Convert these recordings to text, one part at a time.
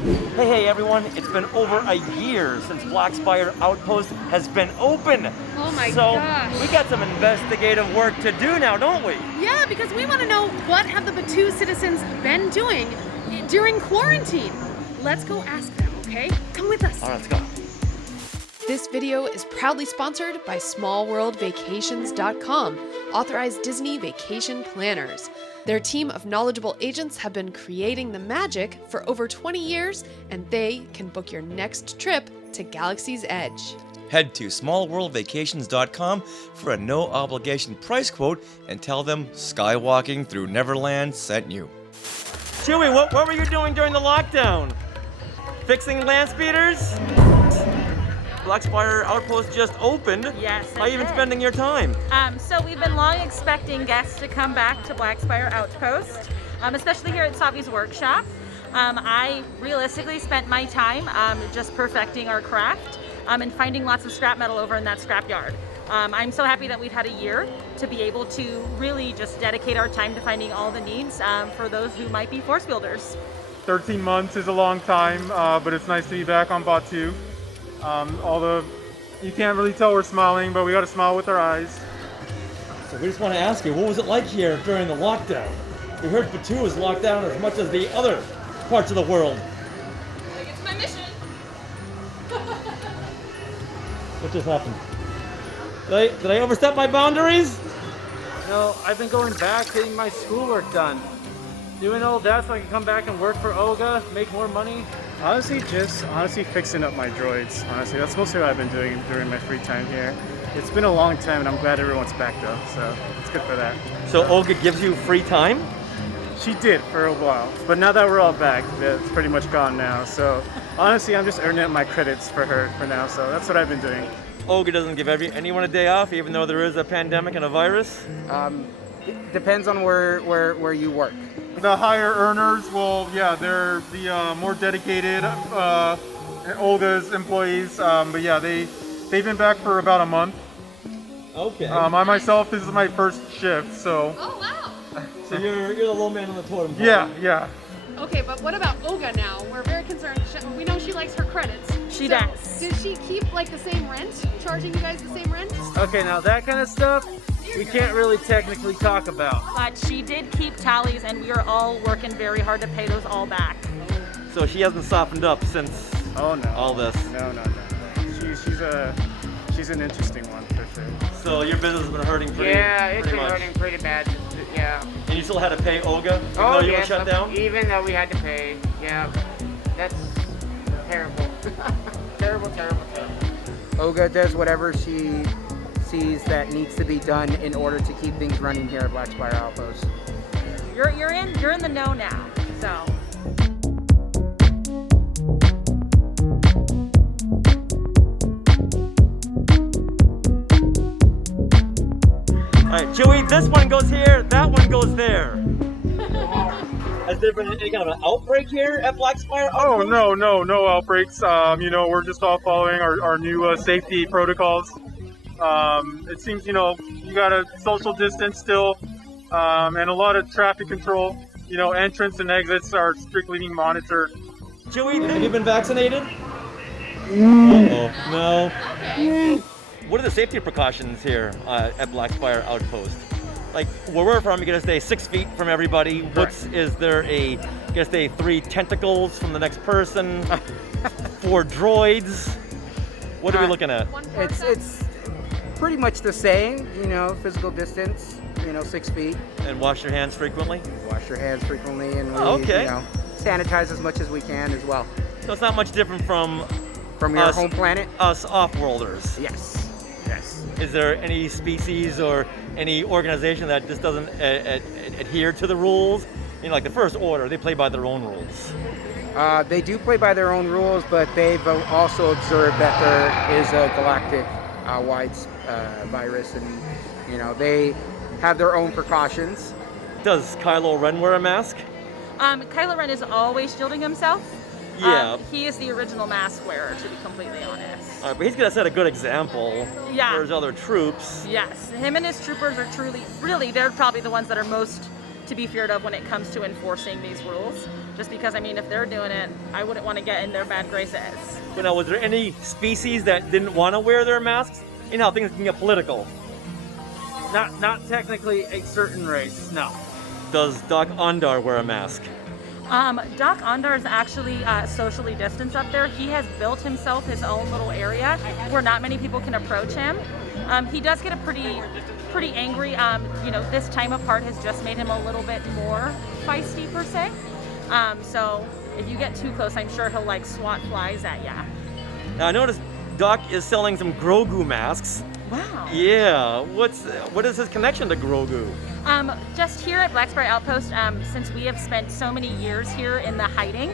Hey everyone, it's been over a year since Black Spire Outpost has been open. Oh my so gosh. We got some investigative work to do now, don't we? Yeah, because we want to know what have the Batuu citizens been doing during quarantine. Let's go ask them, okay? Come with us. All right, let's go. This video is proudly sponsored by SmallWorldVacations.com, authorized Disney vacation planners. Their team of knowledgeable agents have been creating the magic for over 20 years, and they can book your next trip to Galaxy's Edge. Head to smallworldvacations.com for a no-obligation price quote and tell them Skywalking Through Neverland sent you. Chewie, what were you doing during the lockdown? Fixing land speeders? Black Spire Outpost just opened. Yes, How are you even spending your time? So we've been long expecting guests to come back to Black Spire Outpost, especially here at Savi's workshop. I realistically spent my time just perfecting our craft and finding lots of scrap metal over in that scrap yard. I'm so happy that we've had a year to be able to really just dedicate our time to finding all the needs for those who might be force wielders. 13 months is a long time, but it's nice to be back on Batuu. You can't really tell we're smiling, but we got to smile with our eyes. So we just want to ask you, what was it like here during the lockdown? We heard Batuu was locked down as much as the other parts of the world. It's my mission. What just happened? Did I overstep my boundaries? No, I've been going back, getting my schoolwork done. Doing all that so I can come back and work for Olga, make more money. Honestly, fixing up my droids. Honestly, that's mostly what I've been doing during my free time here. It's been a long time, and I'm glad everyone's back though, so it's good for that. So Olga gives you free time? She did for a while, but now that we're all back, it's pretty much gone now. So honestly, I'm just earning up my credits for her for now, so that's what I've been doing. Olga doesn't give anyone a day off, even though there is a pandemic and a virus? It depends on where you work. The higher earners, well, yeah, they're the more dedicated Olga's employees. But yeah, they've been back for about a month. Okay. I myself, this is my first shift, so. Oh wow. So you're the low man on the totem pole. Yeah. Okay, but what about Olga now? We're very concerned. We know she likes her credits. She does. Did she keep like the same rent? Charging you guys the same rent? Okay, now that kind of stuff we can't really technically talk about. But she did keep tallies, and we are all working very hard to pay those all back. So she hasn't softened up since Oh no. all this. No. She's an interesting one for sure. So your business has been hurting pretty much. hurting pretty bad. Yeah. And you still had to pay Olga, even though you were shut down? Even though we had to pay. Yeah. That's terrible. terrible. Olga does whatever she sees that needs to be done in order to keep things running here at Black Spire Outpost. You're in the know now. So. All right, Chewie, this one goes here, that one goes there. Has there been any kind of an outbreak here at Black Spire? Oh no outbreaks. We're just all following our new safety protocols. It seems you gotta social distance still, and a lot of traffic control. Entrance and exits are strictly being monitored. Chewie, have you been vaccinated? Uh-oh. No. Okay. What are the safety precautions here at Black Spire Outpost? Like where we're from, you're gonna stay 6 feet from everybody. Is there gonna stay 3 tentacles from the next person? 4 droids? What are we looking at? It's pretty much the same, physical distance, 6 feet. And wash your hands frequently? Wash your hands frequently, and we, sanitize as much as we can as well. So it's not much different from your home planet? Us off-worlders. Yes. Is there any species or any organization that just doesn't adhere to the rules? Like the First Order, they play by their own rules. They do play by their own rules, but they've also observed that there is a galactic-wide virus, and they have their own precautions. Does Kylo Ren wear a mask? Kylo Ren is always shielding himself. Yeah. He is the original mask wearer, to be completely honest. But he's gonna set a good example for his other troops. Yes, him and his troopers are they're probably the ones that are most to be feared of when it comes to enforcing these rules. Just because, I mean, if they're doing it, I wouldn't want to get in their bad graces. You know, was there any species that didn't want to wear their masks? You know how things can get political. Not technically a certain race, no. Does Doc Ondar wear a mask? Doc Ondar is actually socially distanced up there. He has built himself his own little area where not many people can approach him. He does get a pretty angry. You know, this time apart has just made him a little bit more feisty per se. So if you get too close, I'm sure he'll like swat flies at ya. Now I noticed Doc is selling some Grogu masks. Wow. Yeah, what is his connection to Grogu? Just here at Black Spire Outpost, since we have spent so many years here in the hiding,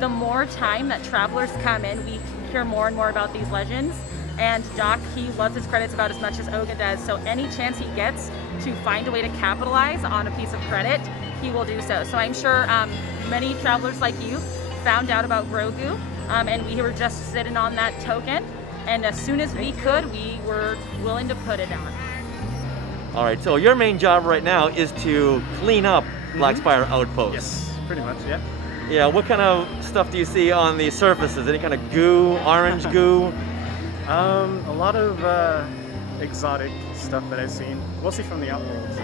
the more time that travelers come in, we hear more and more about these legends. And Doc, he loves his credits about as much as Oga does, so any chance he gets to find a way to capitalize on a piece of credit, he will do so. So I'm sure many travelers like you found out about Grogu, and we were just sitting on that token. And as soon as we could, we were willing to put it on. All right, so your main job right now is to clean up Black Spire Outpost. Yes, pretty much, yeah. Yeah, what kind of stuff do you see on the surfaces? Any kind of goo, orange goo? A lot of exotic stuff that I've seen, mostly from the Outworlds.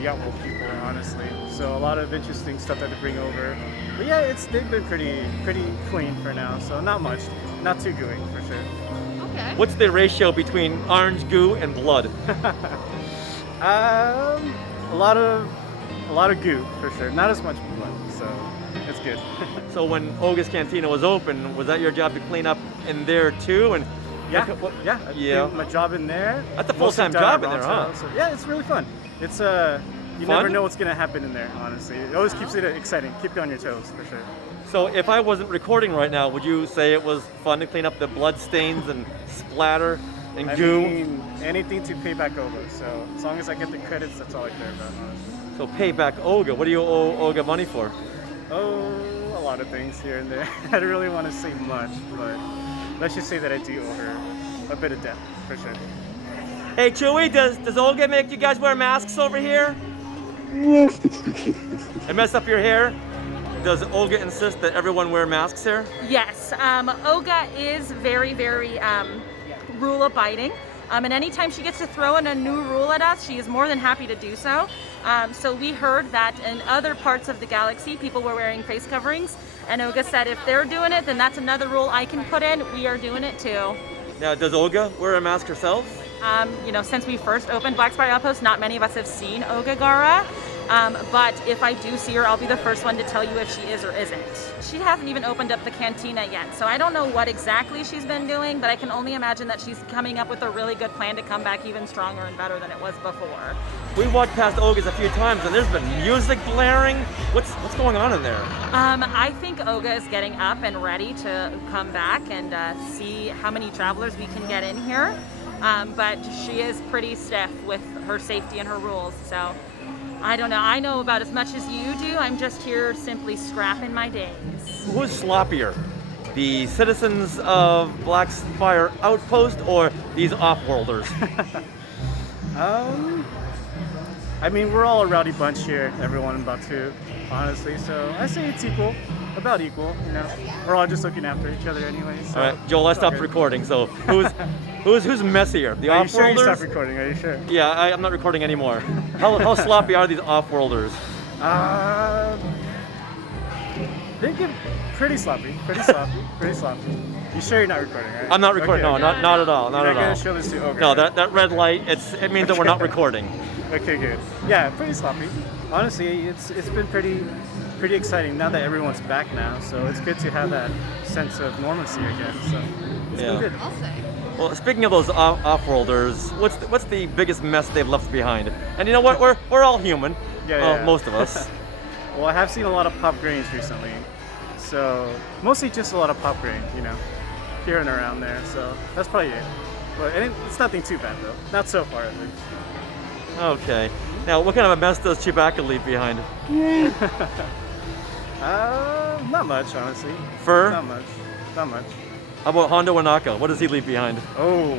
The Outworld people, honestly. So a lot of interesting stuff that they bring over. But yeah, they've been pretty clean for now, so not much. Not too gooey, for sure. Okay. What's the ratio between orange goo and blood? A lot of goo, for sure. Not as much blood, so it's good. So when Oga's Cantina was open, was that your job to clean up in there too? And Yeah. My job in there. That's a full-time job in there, huh? So, yeah, it's really fun. It's you Fun? never know what's gonna happen in there. Honestly, it always keeps it exciting. Keep you on your toes, for sure. So if I wasn't recording right now, would you say it was fun to clean up the blood stains and splatter and goo? I mean, anything to pay back over. So as long as I get the credits, that's all I care about, honestly. So pay back Oga. What do you owe Oga money for? Oh, a lot of things here and there. I don't really want to say much, but let's just say that I do owe her a bit of debt, for sure. Hey Chewie, does Olga make you guys wear masks over here? And mess up your hair? Does Olga insist that everyone wear masks here? Yes, Oga is very, very rule abiding. And anytime she gets to throw in a new rule at us, she is more than happy to do so. So we heard that in other parts of the galaxy, people were wearing face coverings. And Oga said, if they're doing it, then that's another rule I can put in. We are doing it too. Now, does Olga wear a mask herself? You know, since we first opened Black Spire Outpost, not many of us have seen Oga Gara. But if I do see her, I'll be the first one to tell you if she is or isn't. She hasn't even opened up the cantina yet, so I don't know what exactly she's been doing, but I can only imagine that she's coming up with a really good plan to come back even stronger and better than it was before. We walked past Oga's a few times, and there's been music blaring. What's going on in there? I think Oga is getting up and ready to come back and see how many travelers we can get in here. But she is pretty stiff with her safety and her rules, so I don't know. I know about as much as you do. I'm just here simply scrapping my days. Who's sloppier? The citizens of Black Spire Outpost or these off-worlders? I mean, we're all a rowdy bunch here, everyone in Batuu, honestly. So I say it's equal, about equal. You know, we're all just looking after each other anyway. So All right, Joel, I stopped recording. So who's messier? The Are you sure you off-worlders? stopped recording? Are you sure? Yeah, I'm not recording anymore. How sloppy are these off-worlders? They get pretty sloppy, pretty sloppy. You sure you're not recording, right? I'm not recording. Okay, No, okay. not at all. Not You're at not all. gonna show this to Ogre. No, right? that red light, it means that we're not recording. Okay, good. Yeah, pretty sloppy. Honestly, it's been pretty exciting now that everyone's back now. So it's good to have that sense of normalcy again. So it's been good. I'll say. Well, speaking of those off-worlders, what's the biggest mess they've left behind? And you know what? We're all human. Yeah. Most of us. Well, I have seen a lot of pop grains recently. So mostly just a lot of pop grain, you know, here and around there. So that's probably it. But it's nothing too bad though. Not so far at least. Okay. Now, what kind of a mess does Chewbacca leave behind? Not much, honestly. Fur? Not much. How about Hondo Wanaka? What does he leave behind? Oh,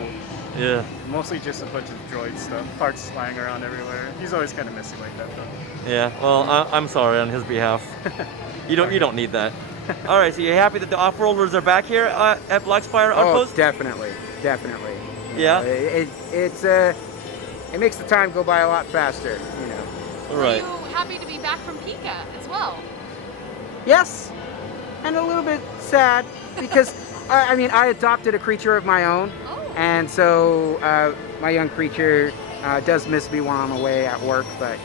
Yeah. mostly just a bunch of droid stuff, parts lying around everywhere. He's always kind of messy like that though. Yeah, well, I'm sorry on his behalf. You don't need that. All right, so you're happy that the off-roaders are back here at Black Spire Outpost? Oh, definitely. Yeah? It makes the time go by a lot faster, you know. All right. Are you happy to be back from Pika as well? Yes, and a little bit sad because I adopted a creature of my own, and so my young creature does miss me while I'm away at work. But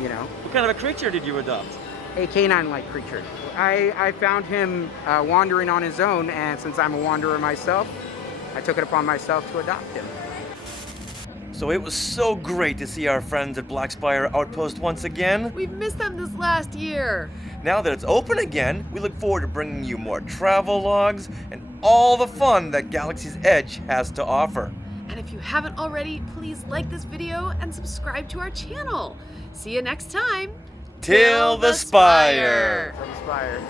you know, What kind of a creature did you adopt? a canine-like creature. I found him wandering on his own, and since I'm a wanderer myself, I took it upon myself to adopt him. So it was so great to see our friends at Black Spire Outpost once again. We've missed them this last year. Now that it's open again, we look forward to bringing you more travel logs and all the fun that Galaxy's Edge has to offer. And if you haven't already, please like this video and subscribe to our channel. See you next time. Till the Spire! From Spire.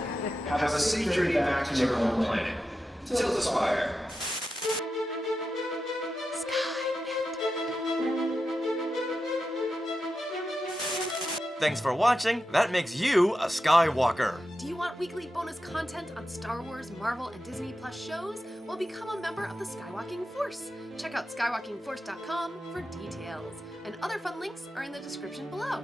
Have a safe journey back to your home planet. Till the Spire. Thanks for watching. That makes you a Skywalker. Do you want weekly bonus content on Star Wars, Marvel, and Disney Plus shows? Well, become a member of the Skywalking Force. Check out skywalkingforce.com for details. And other fun links are in the description below.